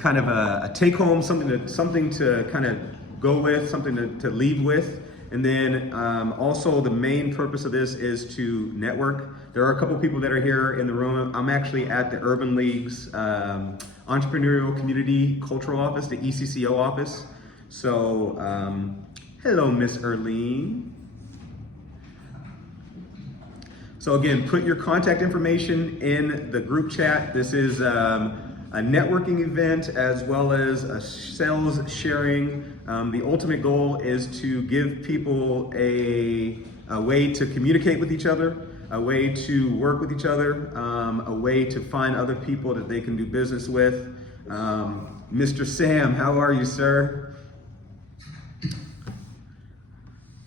kind of a take home, something to kind of go with, something to leave with. And then also the main purpose of this is to network. There are a couple people that are here in the room. I'm actually at the Urban League's Entrepreneurial Community Cultural Office, the ECCO office. So, hello, Miss Erlene. So again, put your contact information in the group chat. This is a networking event as well as a sales sharing. The ultimate goal is to give people a way to communicate with each other, a way to work with each other, a way to find other people that they can do business with. Mr. Sam, how are you, sir?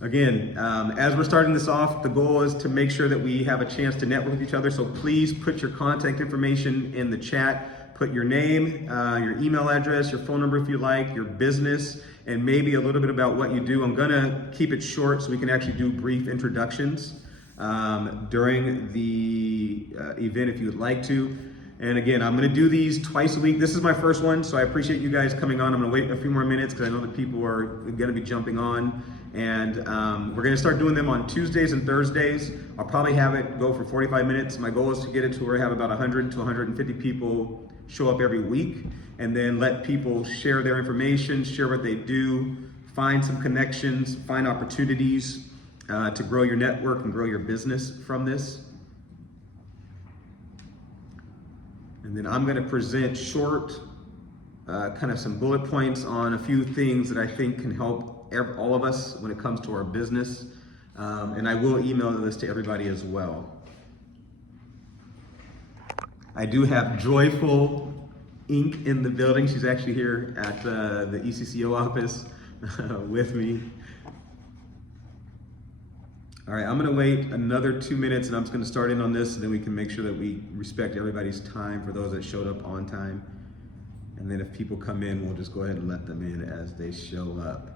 Again, as we're starting this off, the goal is to make sure that we have a chance to network with each other. So please put your contact information in the chat. Put your name, your email address, your phone number if you like, your business, and maybe a little bit about what you do. I'm gonna keep it short so we can actually do brief introductions during the event if you would like to. And again, I'm gonna do these twice a week. This is my first one, so I appreciate you guys coming on. I'm gonna wait a few more minutes because I know that people are gonna be jumping on. And we're gonna start doing them on Tuesdays and Thursdays. I'll probably have it go for 45 minutes. My goal is to get it to where I have about 100 to 150 people show up every week, and then let people share their information, share what they do, find some connections, find opportunities to grow your network and grow your business from this. And then I'm gonna present short, kind of some bullet points on a few things that I think can help all of us when it comes to our business. And I will email this to everybody as well. I do have Joyful Inc. in the building. She's actually here at the ECCO office with me. All right, I'm gonna wait another 2 minutes and I'm just gonna start in on this, and then we can make sure that we respect everybody's time for those that showed up on time. And then if people come in, we'll just go ahead and let them in as they show up.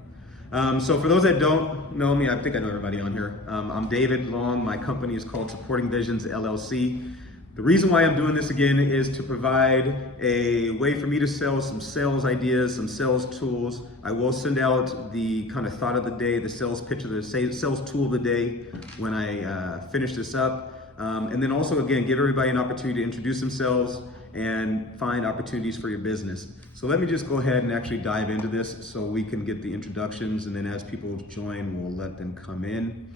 So for those that don't know me, I think I know everybody on here. I'm David Long. My company is called Supporting Visions, LLC. The reason why I'm doing this again is to provide a way for me to sell some sales ideas, some sales tools. I will send out the kind of thought of the day, the sales pitch of the sales tool of the day when I finish this up. And then also, again, give everybody an opportunity to introduce themselves and find opportunities for your business. So let me just go ahead and actually dive into this so we can get the introductions, and then as people join, we'll let them come in.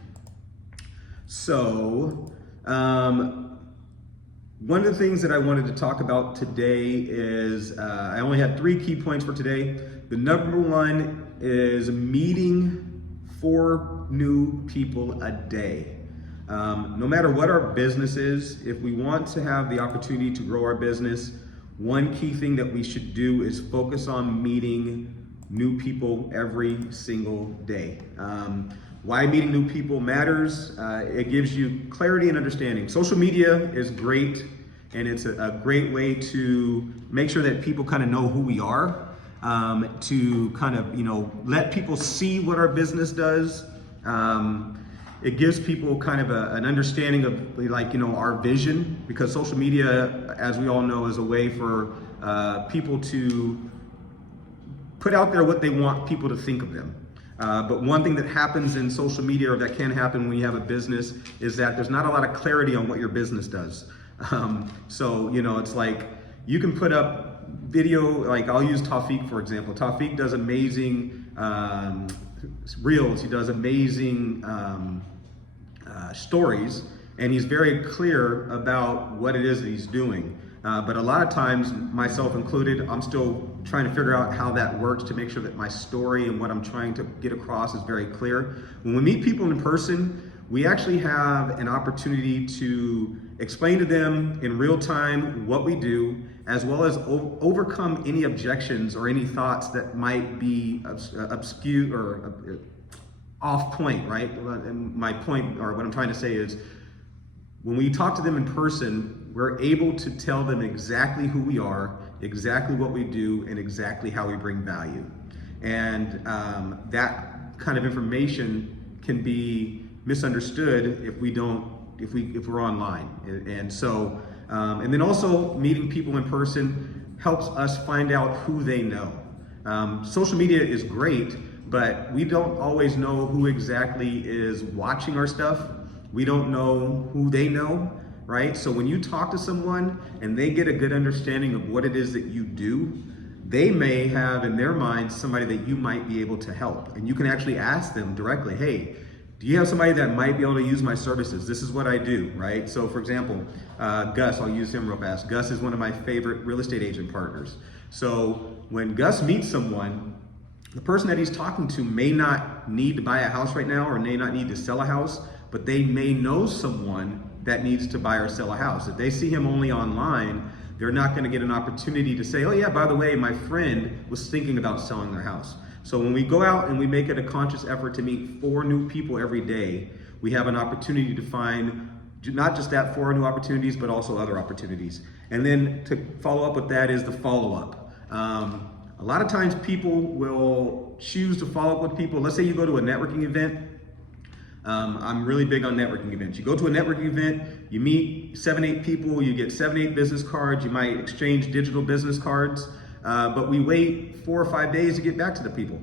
So, one of the things that I wanted to talk about today is, I only had 3 key points for today. The number one is meeting 4 new people a day. No matter what our business is, if we want to have the opportunity to grow our business, one key thing that we should do is focus on meeting new people every single day. Why meeting new people matters? It gives you clarity and understanding. Social media is great, and it's a great way to make sure that people kind of know who we are, to kind of, let people see what our business does. It gives people kind of an understanding of our vision, because social media, as we all know, is a way for people to put out there what they want people to think of them. But one thing that happens in social media, or that can happen when you have a business, is that there's not a lot of clarity on what your business does. So, it's like you can put up video, like I'll use Tawfiq for example. Tawfiq does amazing reels, he does amazing stories, and he's very clear about what it is that he's doing. But a lot of times, myself included, I'm still trying to figure out how that works to make sure that my story and what I'm trying to get across is very clear. When we meet people in person, we actually have an opportunity to explain to them in real time what we do, as well as overcome any objections or any thoughts that might be obscure or off point, right? And my point, or what I'm trying to say is, when we talk to them in person, we're able to tell them exactly who we are, exactly what we do, and exactly how we bring value. And that kind of information can be misunderstood if we're online. And so, and then also meeting people in person helps us find out who they know. Social media is great, but we don't always know who exactly is watching our stuff. We don't know who they know, right? So when you talk to someone and they get a good understanding of what it is that you do, they may have in their mind somebody that you might be able to help. And you can actually ask them directly, hey, do you have somebody that might be able to use my services? This is what I do, right? So for example, Gus, I'll use him real fast. Gus is one of my favorite real estate agent partners. So when Gus meets someone, the person that he's talking to may not need to buy a house right now or may not need to sell a house, but they may know someone that needs to buy or sell a house. If they see him only online, they're not going to get an opportunity to say, oh yeah, by the way, my friend was thinking about selling their house. So when we go out and we make it a conscious effort to meet 4 new people every day, we have an opportunity to find not just that 4 new opportunities, but also other opportunities. And then to follow up with that is the follow-up. A lot of times people will choose to follow up with people. Let's say you go to a networking event. I'm really big on networking events. You go to a networking event, you meet 7, 8 people, you get 7, 8 business cards, you might exchange digital business cards, but we wait 4 or 5 days to get back to the people.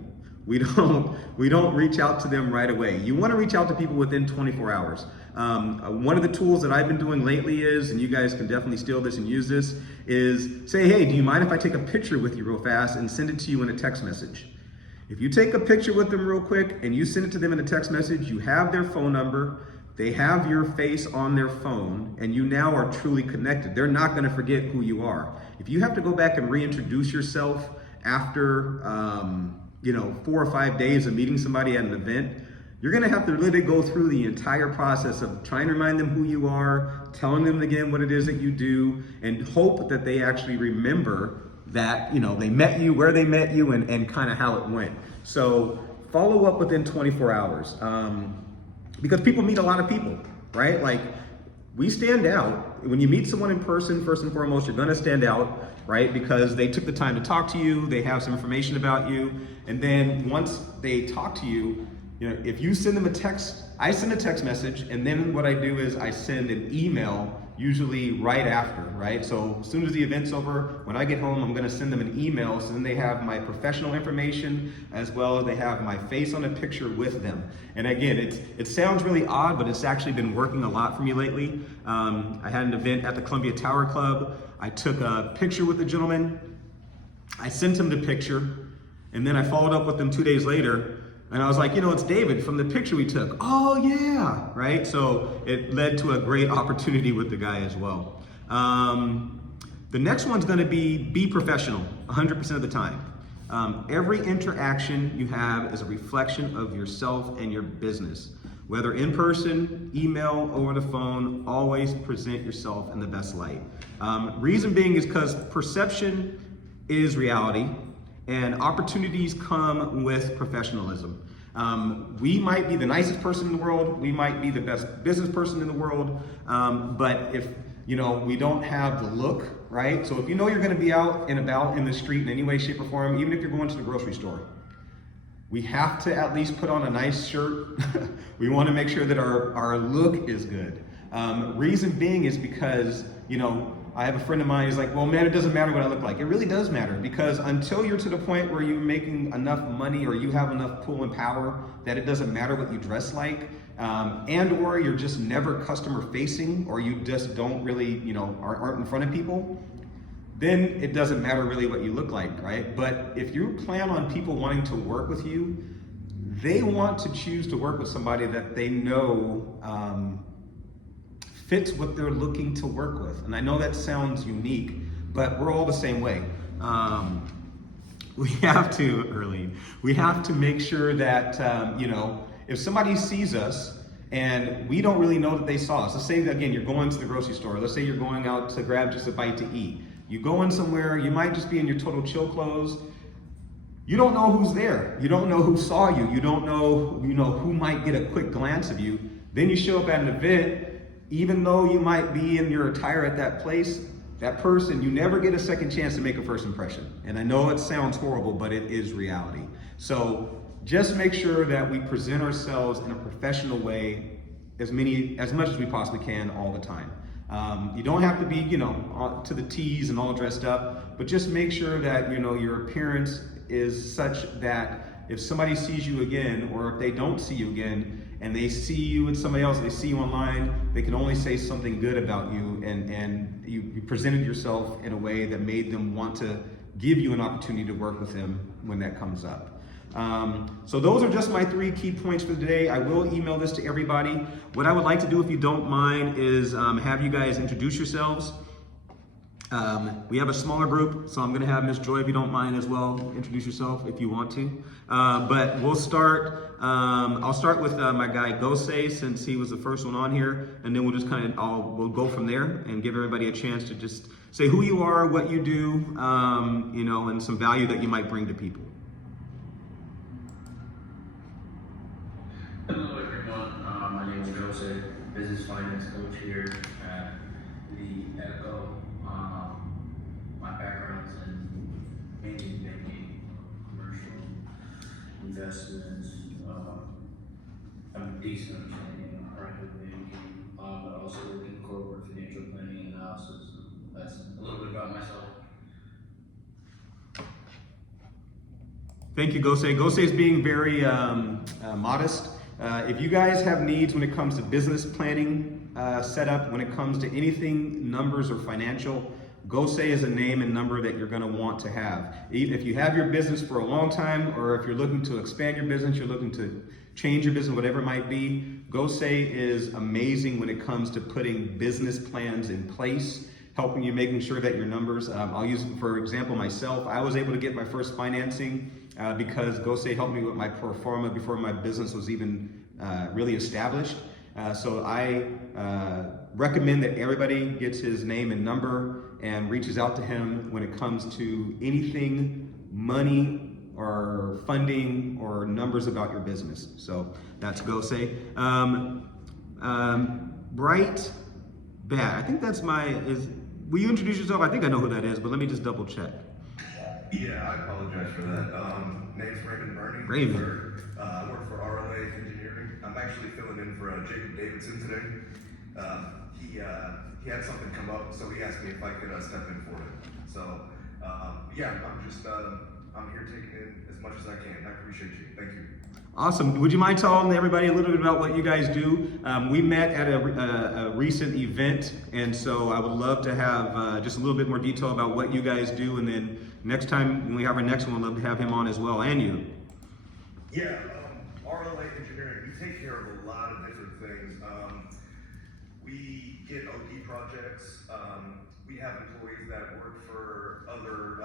We don't reach out to them right away. You want to reach out to people within 24 hours. One of the tools that I've been doing lately is, and you guys can definitely steal this and use this, is say, hey, do you mind if I take a picture with you real fast and send it to you in a text message? If you take a picture with them real quick and you send it to them in a text message, you have their phone number, they have your face on their phone, and you now are truly connected. They're not gonna forget who you are. If you have to go back and reintroduce yourself after 4 or 5 days of meeting somebody at an event, you're gonna have to literally go through the entire process of trying to remind them who you are, telling them again what it is that you do, and hope that they actually remember that they met you, where they met you, and kind of how it went. So follow up within 24 hours. Because people meet a lot of people, right? Like, we stand out. When you meet someone in person, first and foremost, you're gonna stand out, right? Because they took the time to talk to you, they have some information about you, and then once they talk to you, if you send them a text, I send a text message, and then what I do is I send an email, usually right after, right? So as soon as the event's over, when I get home, I'm gonna send them an email, so then they have my professional information, as well as they have my face on a picture with them. And again, it sounds really odd, but it's actually been working a lot for me lately. I had an event at the Columbia Tower Club. I took a picture with the gentleman, I sent him the picture, and then I followed up with him 2 days later, and I was like, it's David from the picture we took. Oh yeah, right? So it led to a great opportunity with the guy as well. The next one's gonna be professional 100% of the time. Every interaction you have is a reflection of yourself and your business. Whether in person, email, over the phone, always present yourself in the best light. Reason being is because perception is reality, and opportunities come with professionalism. We might be the nicest person in the world, we might be the best business person in the world, but if we don't have the look, right? So if you're gonna be out and about in the street in any way, shape, or form, even if you're going to the grocery store, we have to at least put on a nice shirt. We wanna make sure that our look is good. Reason being is because, I have a friend of mine who's like, well, man, it doesn't matter what I look like. It really does matter, because until you're to the point where you're making enough money or you have enough pull and power that it doesn't matter what you dress like, and or you're just never customer facing, or you just don't really, aren't in front of people, then it doesn't matter really what you look like, right? But if you plan on people wanting to work with you, they want to choose to work with somebody that they know fits what they're looking to work with. And I know that sounds unique, but we're all the same way. We have to make sure that, if somebody sees us and we don't really know that they saw us. Let's say, again, you're going to the grocery store. Let's say you're going out to grab just a bite to eat. You go in somewhere, you might just be in your total chill clothes. You don't know who's there. You don't know who saw you. You don't know, who might get a quick glance of you. Then you show up at an event. Even though you might be in your attire at that place, that person, you never get a second chance to make a first impression. And I know it sounds horrible, but it is reality. So just make sure that we present ourselves in a professional way as much as we possibly can all the time. You don't have to be, to the T's and all dressed up, but just make sure that, your appearance is such that if somebody sees you again, or if they don't see you again, and they see you with somebody else, they see you online, they can only say something good about you, and you presented yourself in a way that made them want to give you an opportunity to work with them when that comes up. So those are just my 3 key points for today. I will email this to everybody. What I would like to do, if you don't mind, is have you guys introduce yourselves. We have a smaller group, so I'm going to have Miss Joy, if you don't mind, as well, introduce yourself if you want to. But we'll start. I'll start with my guy Gosei, since he was the first one on here, and then we'll just we'll go from there and give everybody a chance to just say who you are, what you do, and some value that you might bring to people. Hello everyone, my name is Jose, business finance coach here at the Echo. My background is in mainly banking, commercial investments. I'm a decent understanding in private banking, but also in corporate financial planning analysis. That's a little bit about myself. Thank you, Gosei. Gosei is being very modest. If you guys have needs when it comes to business planning setup, when it comes to anything numbers or financial, Gosei is a name and number that you're going to want to have. If you have your business for a long time, or if you're looking to expand your business, you're looking to change your business, whatever it might be, Gosei is amazing when it comes to putting business plans in place, helping you, making sure that your numbers, I'll use, for example, myself. I was able to get my first financing because Gosei helped me with my pro forma before my business was even really established. So I recommend that everybody gets his name and number and reaches out to him when it comes to anything money or funding or numbers about your business. So that's Gosei. Bright Bat, I think that's will you introduce yourself? I think I know who that is, but let me just double check. Yeah, I apologize for that. Name's Raymond Burney. Raymond. I work for RLA Engineering. I'm actually filling in for Jacob Davidson today. He had something come up, so he asked me if I could step in for him. So, yeah, I'm here taking in as much as I can. I appreciate you. Thank you. Awesome. Would you mind telling everybody a little bit about what you guys do? We met at a recent event, and so I would love to have just a little bit more detail about what you guys do, and then next time when we have our next one, I'd love to have him on as well, and you. Yeah, RLA Engineering, we take care of a lot of different things. We get OD projects. We have employees that work for other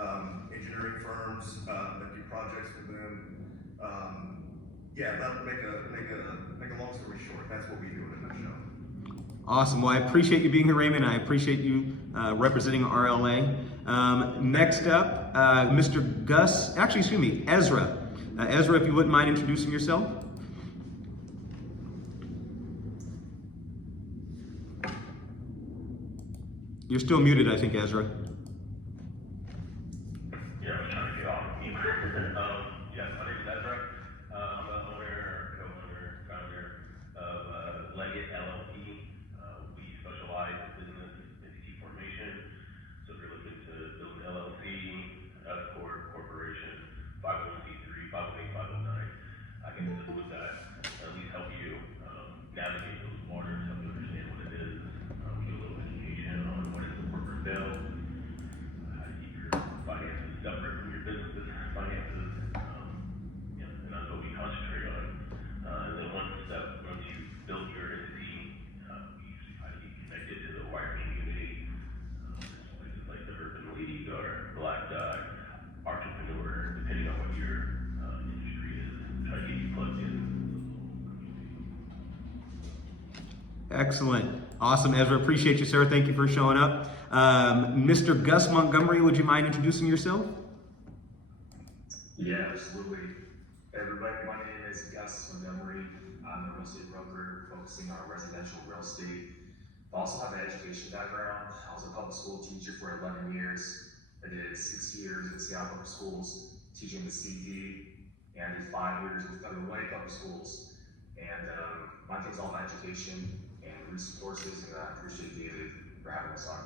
engineering firms that do projects for them. Yeah, that'll make a long story short. That's what we do in a nutshell. Awesome. Well, I appreciate you being here, Raymond. I appreciate you representing RLA. Next up, Mr. Ezra. Ezra, if you wouldn't mind introducing yourself. You're still muted, I think, Ezra. Yeah, I was trying to get off mute. Yes, my name is Ezra. I'm the owner, co-owner, founder of Leggett LLP. We specialize in business entity formation. So if you're looking to build an LLC, S corp, corporation, 501c3, 508, 509, I can assist with that. At least help you navigate those waters, help you understand what it is. We do a little education on what is the corporate sale, how to keep your finances separate from your business finances, and that's what we concentrate on. And then once you've built your entity, we usually try to get connected to the wider community. Places like the Urban League or Black Dot, Entrepreneur, depending on what your industry is, try to get you plugged in. Excellent. Awesome, Ezra. Appreciate you, sir. Thank you for showing up. Mr. Gus Montgomery, would you mind introducing yourself? Yeah, absolutely. Hey everybody, my name is Gus Montgomery. I'm a real estate broker focusing on residential real estate. I also have an education background. I was a public school teacher for 11 years. I did 6 years at Seattle Public Schools teaching the CD, and I did 5 years with Federal Way Public Schools. And my thing's all about education and resources, and I appreciate David for having us on.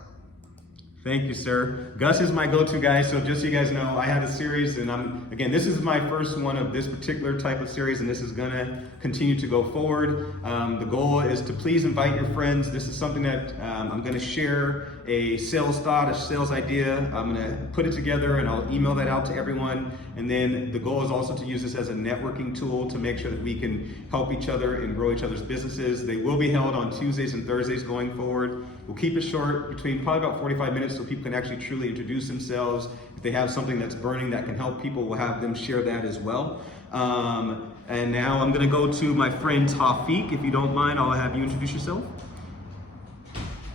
Thank you, sir. Gus is my go-to guy, so just so you guys know, I have a series, and again, this is my first one of this particular type of series, and this is gonna continue to go forward. The goal is to please invite your friends. This is something that I'm gonna share a sales thought, a sales idea. I'm gonna put it together and I'll email that out to everyone. And then the goal is also to use this as a networking tool to make sure that we can help each other and grow each other's businesses. They will be held on Tuesdays and Thursdays going forward. We'll keep it short, between probably about 45 minutes, so people can actually truly introduce themselves. If they have something that's burning that can help people, we'll have them share that as well. And now I'm gonna go to my friend Tawfiq. If you don't mind, I'll have you introduce yourself.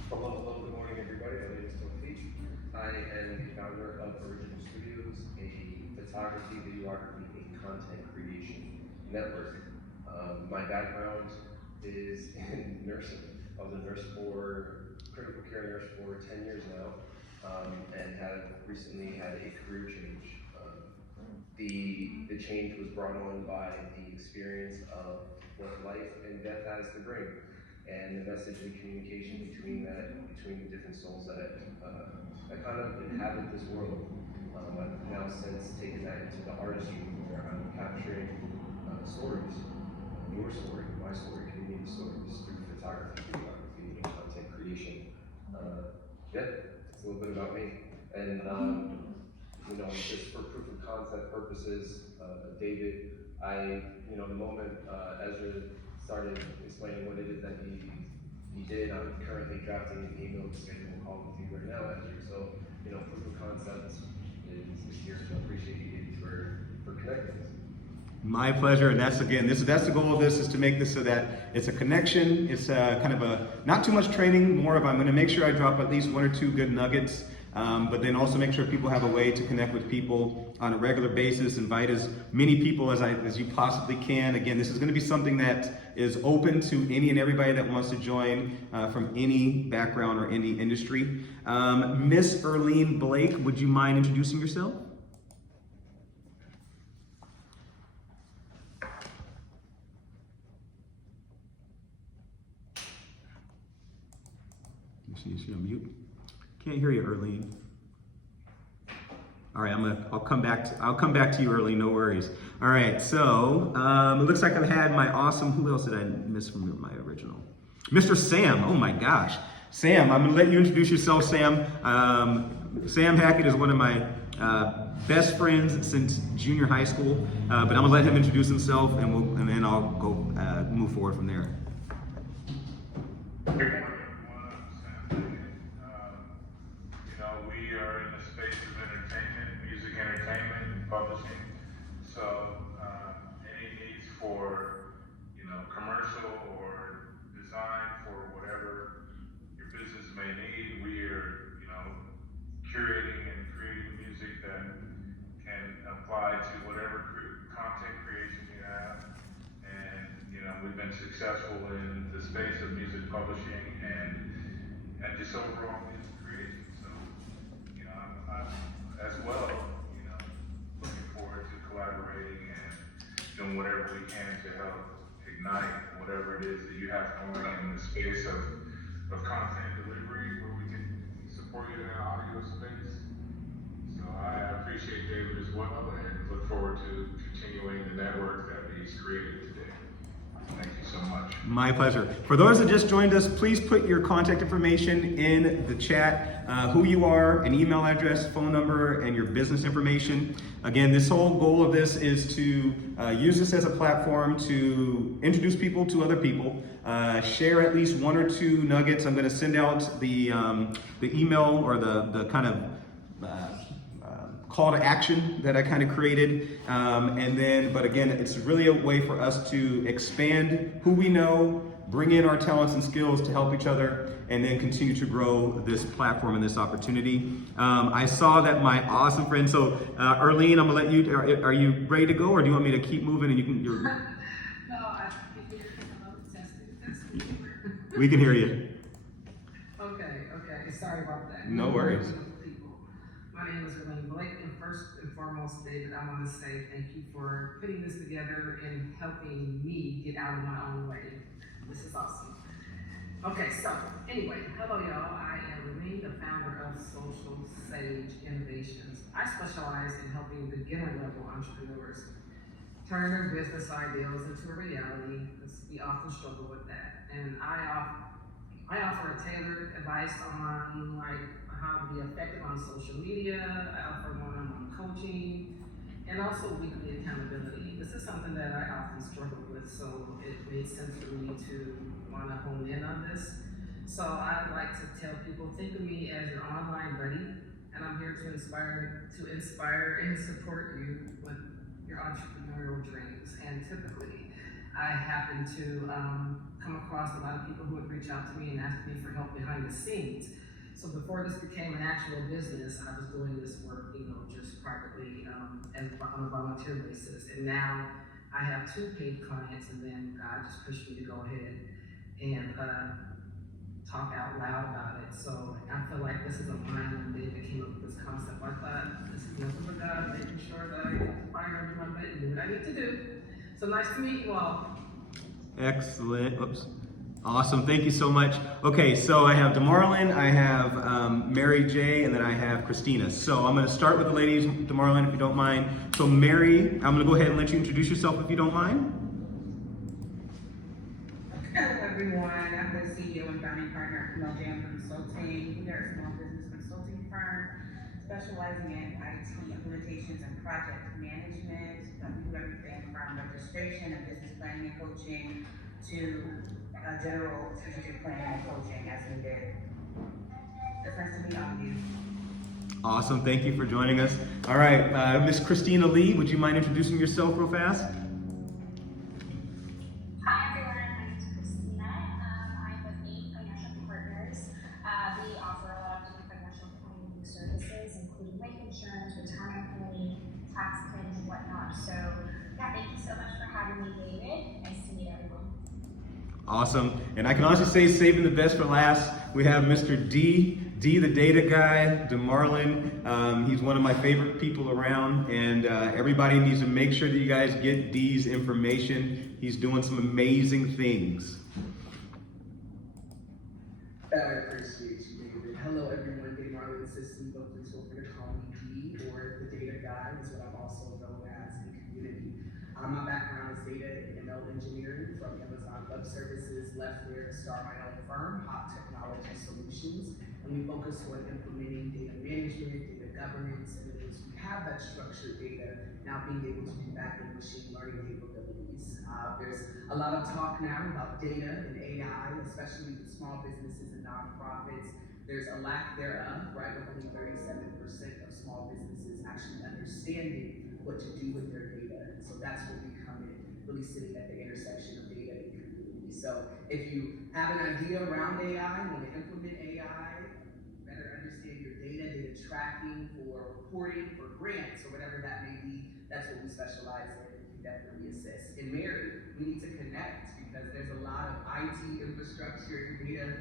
Hello, good morning, everybody. My name is Tawfiq. I am the founder of Original Studios, a photography, videography, and content creation network. My background is in nursing. I was a nurse critical care nurse for 10 years now, and have recently had a career change. The change was brought on by the experience of what life and death has to bring, and the message and communication between the different souls that kind of inhabit this world. I've now since taken that into the artistry, where I'm capturing stories, your story, my story, community stories through photography, videography, and content creation. It's a little bit about me, and just for proof of concept purposes, David, the moment Ezra started explaining what it is that he did, I'm currently drafting an email to schedule a call with you right now, Ezra. So, proof of concept is here, so I appreciate you for connecting us. My pleasure, and that's the goal of this, is to make this so that it's a connection. It's kind of not too much training, more of I'm going to make sure I drop at least one or two good nuggets, but then also make sure people have a way to connect with people on a regular basis. Invite as many people as you possibly can. Again, this is going to be something that is open to any and everybody that wants to join from any background or any industry. Miss Erlene Blake, would you mind introducing yourself? Is she on mute? Can't hear you, Erlene. All right, I'll come back to you, Erlene. No worries. All right, so it looks like I've had my awesome. Who else did I miss from my original? Mr. Sam. Oh my gosh, Sam. I'm gonna let you introduce yourself, Sam. Sam Hackett is one of my best friends since junior high school, but I'm gonna let him introduce himself, and then I'll go move forward from there. We are in the space of entertainment, music entertainment, and publishing. So any needs for, commercial or design for whatever your business may need, we are, curating and creating music that can apply to whatever content creation you have. And, we've been successful in the space of music publishing and just overall music creation. So, I'm as well, looking forward to collaborating and doing whatever we can to help ignite whatever it is that you have going in the space of content delivery, where we can support you in an audio space. So I appreciate David as well, and look forward to continuing the network that he's created today. Thank you so much. My pleasure. For those that just joined us, please put your contact information in the chat, who you are, an email address, phone number, and your business information. Again, this whole goal of this is to use this as a platform to introduce people to other people, share at least one or two nuggets. I'm going to send out the email or the kind of call to action that I kind of created, but again, it's really a way for us to expand who we know, bring in our talents and skills to help each other, and then continue to grow this platform and this opportunity. I saw that my awesome friend, so Erlene, I'm gonna let you, are you ready to go, or do you want me to keep moving and you can, No, I can hear you. We can hear you. Okay, sorry about that. No worries. My name is Erlene Blake, and first and foremost, David, I want to say thank you for putting this together and helping me get out of my own way. This is awesome. Okay, so anyway, hello y'all. I am Lorraine, the founder of Social Sage Innovations. I specialize in helping beginner level entrepreneurs turn their business ideals into a reality, because we often struggle with that. And I offer a tailored advice on like how to be effective on social media. I offer one-on-one coaching and also weekly accountability. This is something that I often struggle with, so it made sense for me to want to hone in on this. So I would like to tell people, think of me as your online buddy, and I'm here to inspire and support you with your entrepreneurial dreams. And typically, I happen to come across a lot of people who would reach out to me and ask me for help behind the scenes. So before this became an actual business, I was doing this work, just privately and on a volunteer basis. And now I have 2 paid clients, and then God just pushed me to go ahead and talk out loud about it. So I feel like this is a mind one day that came up with this concept. I thought this is nothing but God making sure that I inspire everyone that do what I need to do. So nice to meet you all. Excellent. Oops. Awesome. Thank you so much. Okay, so I have DeMarlin, I have Mary J, and then I have Christina. So I'm going to start with the ladies, DeMarlin, if you don't mind. So Mary, I'm going to go ahead and let you introduce yourself if you don't mind. Hello everyone, I'm the CEO and founding partner of Jam Consulting. We are a small business consulting firm specializing in IT implementations and project management. We do everything from registration and business planning and coaching to general strategic planning and coaching as needed. It's nice to meet all of you. Awesome. Thank you for joining us. All right, Miss Christina Lee, would you mind introducing yourself real fast? Hi everyone, my name is Christina. I'm with 8 Financial Partners. We offer a lot of different financial planning services, including life insurance, retirement planning, tax planning, and whatnot. So yeah, thank you so much for having me, David. Nice to meet everyone. Awesome. And I can honestly say, saving the best for last, we have Mr. D, the data guy, DeMarlin. He's one of my favorite people around, and everybody needs to make sure that you guys get D's information. He's doing some amazing things. I appreciate you, David. Hello, everyone. DeMarlin Assistant, but please feel free to call me D, or the data guy is what I'm also known as in the community. My background is data and ML engineering from Amazon Web Services, left there to start my own firm, Hot Technology Solutions, and we focus on implementing data management, data governance, and then once we have that structured data, now being able to do back-end machine learning capabilities. There's a lot of talk now about data and AI, especially with small businesses and nonprofits. There's a lack thereof, right? With only 37% of small businesses actually understanding what to do with their data. So that's where we come in, really sitting at the intersection of data and community. So if you have an idea around AI, want to implement AI, better understand your data tracking, for reporting, for grants, or whatever that may be, that's what we specialize in and can definitely assist. And Mary, we need to connect because there's a lot of IT infrastructure and data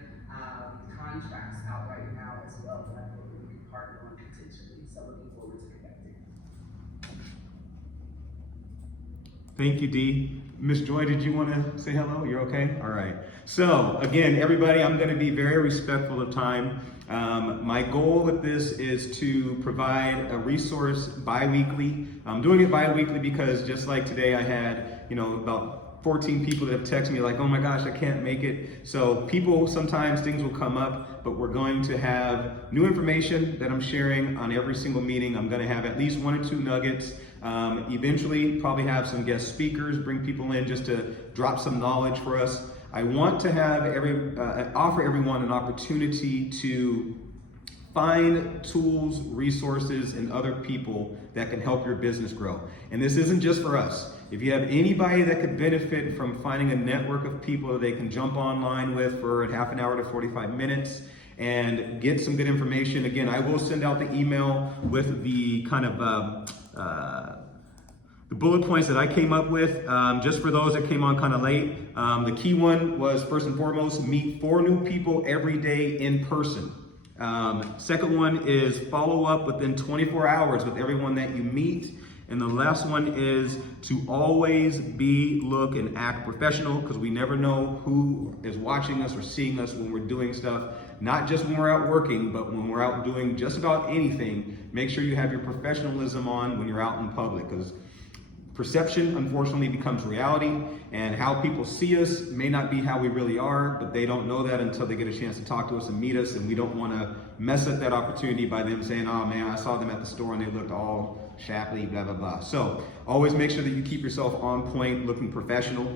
contracts out right now as well that I hope we can partner on potentially. So looking forward to connecting. Thank you, Dee. Miss Joy, did you want to say hello? You're okay? All right. So again, everybody, I'm going to be very respectful of time. My goal with this is to provide a resource bi-weekly. I'm doing it bi-weekly because just like today, I had, about 14 people that have texted me like, oh my gosh, I can't make it. So people, sometimes things will come up, but we're going to have new information that I'm sharing on every single meeting. I'm going to have at least 1 or 2 nuggets. Eventually, probably have some guest speakers, bring people in just to drop some knowledge for us. I want to have offer everyone an opportunity to find tools, resources, and other people that can help your business grow. And this isn't just for us. If you have anybody that could benefit from finding a network of people that they can jump online with for a half an hour to 45 minutes and get some good information, again, I will send out the email with the kind of the bullet points that I came up with, just for those that came on kind of late. The key one was, first and foremost, meet 4 new people every day in person. Second one is follow up within 24 hours with everyone that you meet. And the last one is to always be, look, and act professional, because we never know who is watching us or seeing us when we're doing stuff. Not just when we're out working, but when we're out doing just about anything. Make sure you have your professionalism on when you're out in public, because perception, unfortunately, becomes reality, and how people see us may not be how we really are, but they don't know that until they get a chance to talk to us and meet us, and we don't want to mess up that opportunity by them saying, oh man, I saw them at the store and they looked all shabbily, blah, blah, blah. So always make sure that you keep yourself on point, looking professional.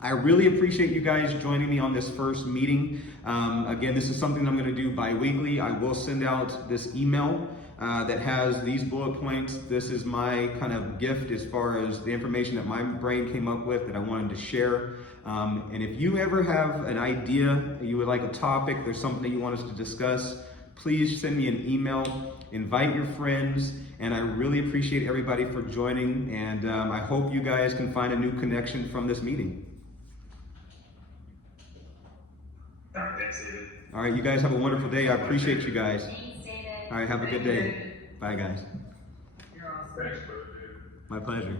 I really appreciate you guys joining me on this first meeting. Again, this is something I'm going to do bi-weekly. I will send out this email that has these bullet points. This is my kind of gift as far as the information that my brain came up with that I wanted to share. And if you ever have an idea, you would like a topic, there's something that you want us to discuss, please send me an email, invite your friends, and I really appreciate everybody for joining, and I hope you guys can find a new connection from this meeting. All right, thanks, David. All right, you guys have a wonderful day. I appreciate you guys. Thanks, David. All right, have a good day. Bye, guys. You're awesome. Thanks, brother. My pleasure.